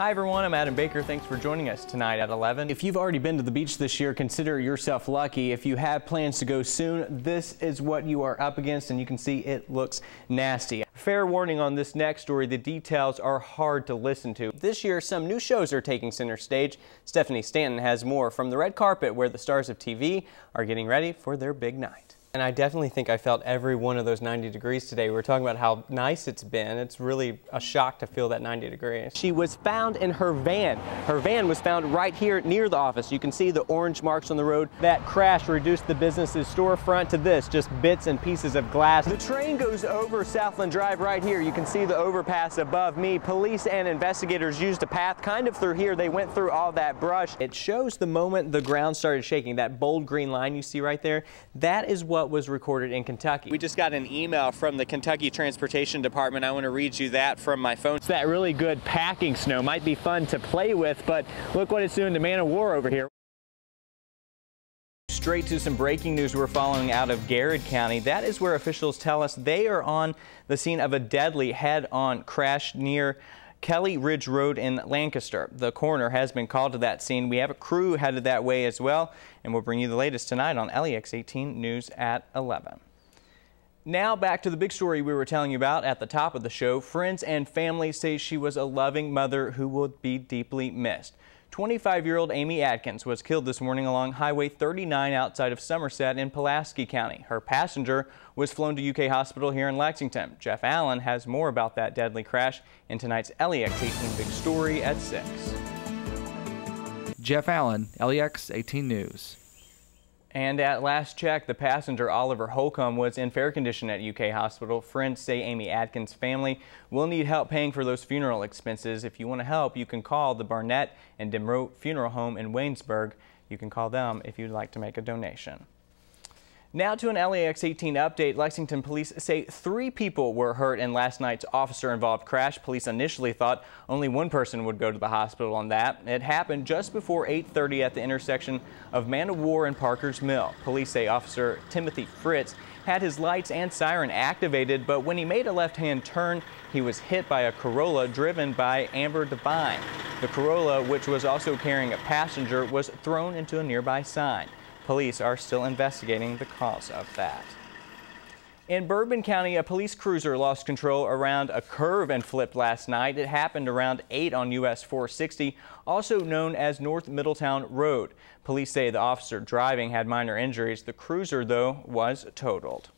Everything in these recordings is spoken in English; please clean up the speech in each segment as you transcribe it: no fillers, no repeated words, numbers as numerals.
Hi everyone, I'm Adam Baker. Thanks for joining us tonight at 11. If you've already been to the beach this year, consider yourself lucky. If you have plans to go soon, this is what you are up against, and you can see it looks nasty. Fair warning on this next story, the details are hard to listen to. This year, some new shows are taking center stage. Stephanie Stanton has more from the red carpet where the stars of TV are getting ready for their big night. And I definitely think I felt every one of those 90 degrees today. We were talking about how nice it's been. It's really a shock to feel that 90 degrees. She was found in her van. Her van was found right here near the office. You can see the orange marks on the road. That crash reduced the business's storefront to this, just bits and pieces of glass. The train goes over Southland Drive right here. You can see the overpass above me. Police and investigators used a path kind of through here. They went through all that brush. It shows the moment the ground started shaking. That bold green line you see right there, that is what was recorded in Kentucky. We just got an email from the Kentucky Transportation Department. I want to read you that from my phone. It's that really good packing snow. Might be fun to play with, but look what it's doing to Man of War over here. Straight to some breaking news we're following out of Garrett County. That is where officials tell us they are on the scene of a deadly head-on crash near Kelly Ridge Road in Lancaster. The coroner has been called to that scene. We have a crew headed that way as well, and we'll bring you the latest tonight on LEX 18 News at 11. Now back to the big story we were telling you about at the top of the show. Friends and family say she was a loving mother who will be deeply missed. 25-year-old Amy Atkins was killed this morning along Highway 39 outside of Somerset in Pulaski County. Her passenger was flown to UK Hospital here in Lexington. Jeff Allen has more about that deadly crash in tonight's LEX 18 Big Story at 6. Jeff Allen, LEX 18 News. And at last check, the passenger Oliver Holcomb was in fair condition at UK Hospital. Friends say Amy Atkins' family will need help paying for those funeral expenses. If you want to help, you can call the Barnett and Demroe Funeral Home in Waynesburg. You can call them if you'd like to make a donation. Now to an LEX 18 update. Lexington police say 3 people were hurt in last night's officer-involved crash. Police initially thought only one person would go to the hospital on that. It happened just before 8:30 at the intersection of Man of War and Parker's Mill. Police say Officer Timothy Fritz had his lights and siren activated, but when he made a left-hand turn, he was hit by a Corolla driven by Amber Devine. The Corolla, which was also carrying a passenger, was thrown into a nearby sign. Police are still investigating the cause of that. In Bourbon County, a police cruiser lost control around a curve and flipped last night. It happened around 8 on US 460, also known as North Middletown Road. Police say the officer driving had minor injuries. The cruiser, though, was totaled.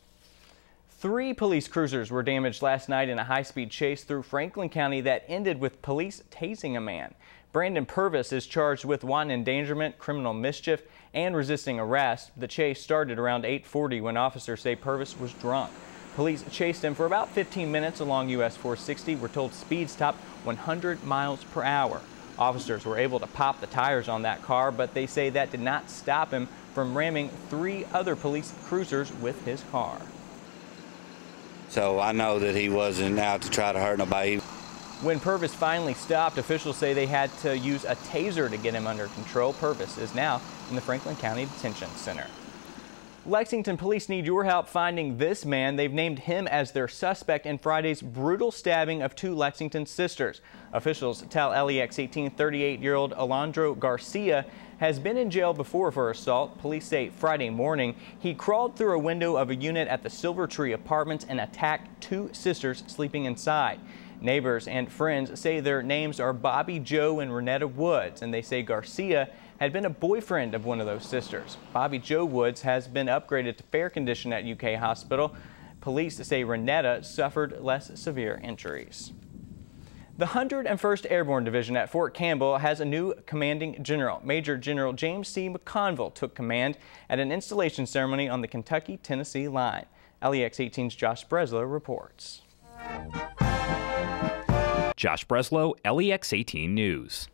3 police cruisers were damaged last night in a high-speed chase through Franklin County that ended with police tasing a man. Brandon Purvis is charged with wanton endangerment, criminal mischief, and resisting arrest. The chase started around 8:40 when officers say Purvis was drunk. Police chased him for about 15 minutes along US 460. We're told speeds topped 100 miles per hour. Officers were able to pop the tires on that car, but they say that did not stop him from ramming 3 other police cruisers with his car. So I know that he wasn't out to try to hurt nobody. When Purvis finally stopped, officials say they had to use a taser to get him under control. Purvis is now in the Franklin County Detention Center. Lexington police need your help finding this man. They've named him as their suspect in Friday's brutal stabbing of 2 Lexington sisters. Officials tell LEX 18 38-year-old Alondro Garcia has been in jail before for assault. Police say Friday morning he crawled through a window of a unit at the Silver Tree Apartments and attacked 2 sisters sleeping inside. Neighbors and friends say their names are Bobby Joe and Renetta Woods, and they say Garcia had been a boyfriend of one of those sisters. Bobby Joe Woods has been upgraded to fair condition at UK Hospital. Police say Renetta suffered less severe injuries. The 101st Airborne Division at Fort Campbell has a new commanding general. Major General James C. McConville took command at an installation ceremony on the Kentucky-Tennessee line. LEX 18's Josh Breslow reports. Josh Breslow, LEX 18 News.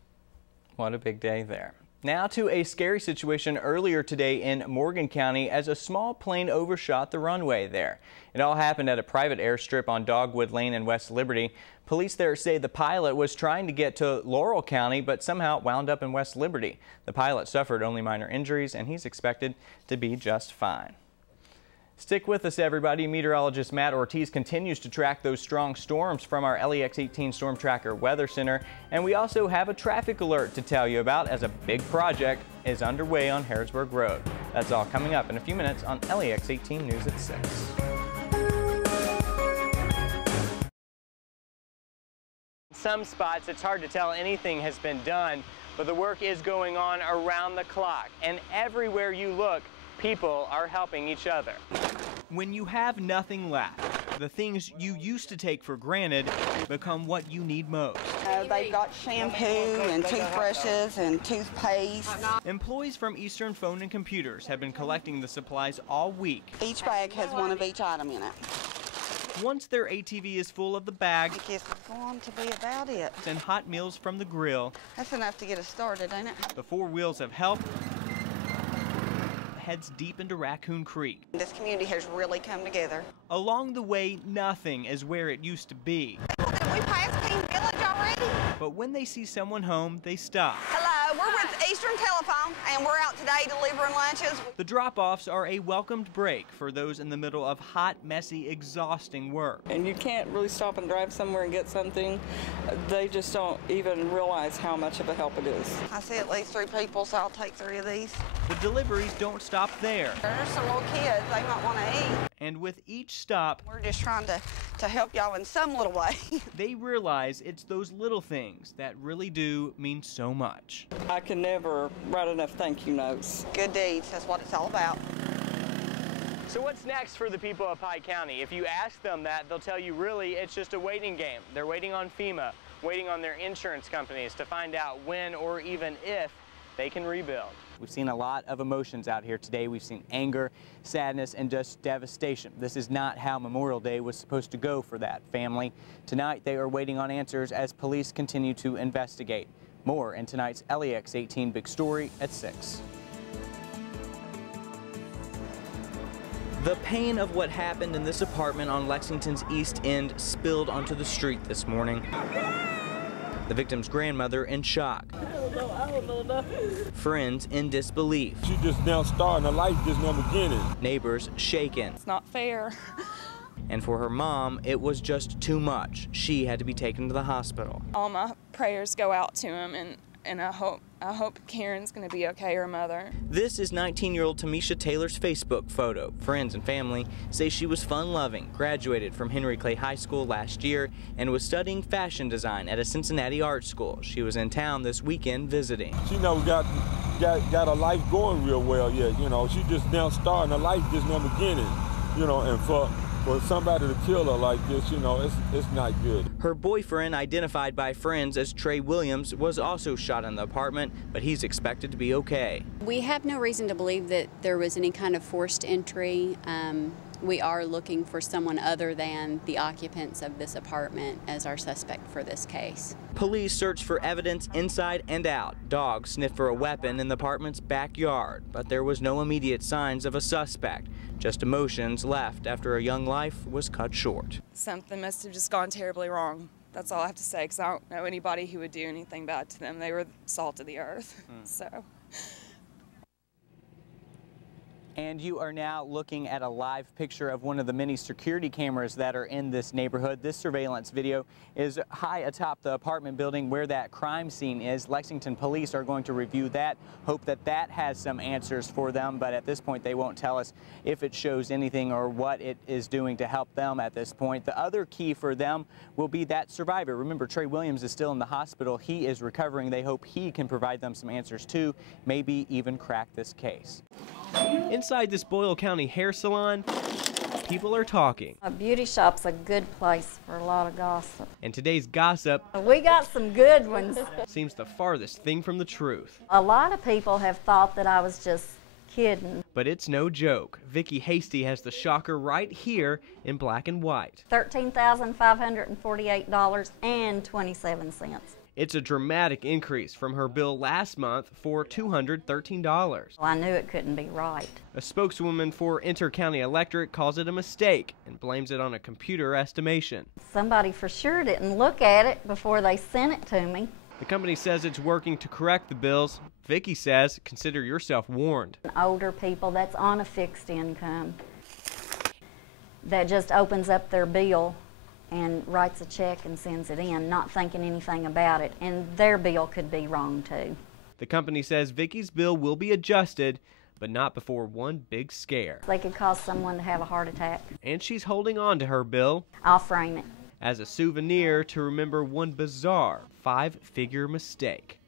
What a big day there. Now to a scary situation earlier today in Morgan County as a small plane overshot the runway there. It all happened at a private airstrip on Dogwood Lane in West Liberty. Police there say the pilot was trying to get to Laurel County but somehow wound up in West Liberty. The pilot suffered only minor injuries and he's expected to be just fine. Stick with us, everybody. Meteorologist Matt Ortiz continues to track those strong storms from our LEX 18 Storm Tracker Weather Center. And we also have a traffic alert to tell you about as a big project is underway on Harrisburg Road. That's all coming up in a few minutes on LEX 18 News at 6. In some spots, it's hard to tell anything has been done, but the work is going on around the clock. And everywhere you look, people are helping each other. When you have nothing left, the things you used to take for granted become what you need most. They've got shampoo and toothbrushes and toothpaste. Employees from Eastern Phone and Computers have been collecting the supplies all week. Each bag has one of each item in it. Once their ATV is full of the bags, I guess it's going to be about it. And hot meals from the grill, That's enough to get us started, ain't it? the four wheels have helped. Heads deep into Raccoon Creek. This community has really come together. Along the way, nothing is where it used to be. Did we pass King Village already? But when they see someone home, they stop. Hello, we're with Eastern Telephone, and we're out today delivering lunches. The drop-offs are a welcomed break for those in the middle of hot, messy, exhausting work. And you can't really stop and drive somewhere and get something. They just don't even realize how much of a help it is. I see at least 3 people, so I'll take 3 of these. The deliveries don't stop there. There's some little kids, they might want to eat. And with each stop, We're just trying to help y'all in some little way. they realize it's those little things that really do mean so much. I can never write enough thank you notes. Good deeds, that's what it's all about. So what's next for the people of Pike County? If you ask them that, they'll tell you really it's just a waiting game. They're waiting on FEMA, waiting on their insurance companies to find out when or even if they can rebuild. We've seen a lot of emotions out here today. We've seen anger, sadness, and just devastation. This is not how Memorial Day was supposed to go for that family. Tonight, they are waiting on answers as police continue to investigate. More in tonight's LEX 18 Big Story at 6. The pain of what happened in this apartment on Lexington's East End spilled onto the street this morning. The victim's grandmother in shock. I don't know nothing. Friends in disbelief. She just now starting her life, just now beginning. Neighbors shaken. It's not fair. And for her mom, it was just too much. She had to be taken to the hospital. All my prayers go out to him, and I hope Karen's gonna be okay, her mother. This is 19-year-old Tamisha Taylor's Facebook photo. Friends and family say she was fun-loving, graduated from Henry Clay High School last year, and was studying fashion design at a Cincinnati art school. She was in town this weekend visiting. She never got her life going real well yet, you know. She just now starting her life, just now beginning, you know, and for somebody to kill her like this, you know, it's not good. Her boyfriend, identified by friends as Trey Williams, was also shot in the apartment, but he's expected to be okay. We have no reason to believe that there was any kind of forced entry. We are looking for someone other than the occupants of this apartment as our suspect for this case. Police searched for evidence inside and out. Dogs sniffed for a weapon in the apartment's backyard, but there was no immediate signs of a suspect. Just emotions left after a young life was cut short. Something must have just gone terribly wrong. That's all I have to say, because I don't know anybody who would do anything bad to them. They were the salt of the earth, so. And you are now looking at a live picture of one of the many security cameras that are in this neighborhood. This surveillance video is high atop the apartment building where that crime scene is. Lexington police are going to review that, hope that that has some answers for them, but at this point they won't tell us if it shows anything or what it is doing to help them at this point. The other key for them will be that survivor. Remember, Trey Williams is still in the hospital. He is recovering. They hope he can provide them some answers too, maybe even crack this case. Inside this Boyle County hair salon, people are talking. A beauty shop's a good place for a lot of gossip. And today's gossip We got some good ones. seems the farthest thing from the truth. A lot of people have thought that I was just kidding. But it's no joke. Vicki Hasty has the shocker right here in black and white. $13,548.27. It's a dramatic increase from her bill last month for $213. Well, I knew it couldn't be right. A spokeswoman for Intercounty Electric calls it a mistake and blames it on a computer estimation. Somebody for sure didn't look at it before they sent it to me. The company says it's working to correct the bills. Vicki says, consider yourself warned. Older people that's on a fixed income. that just opens up their bill and writes a check and sends it in, not thinking anything about it, and their bill could be wrong too. The company says Vicky's bill will be adjusted, but not before one big scare. They could cause someone to have a heart attack. And she's holding on to her bill I'll frame it as a souvenir to remember one bizarre 5-figure mistake.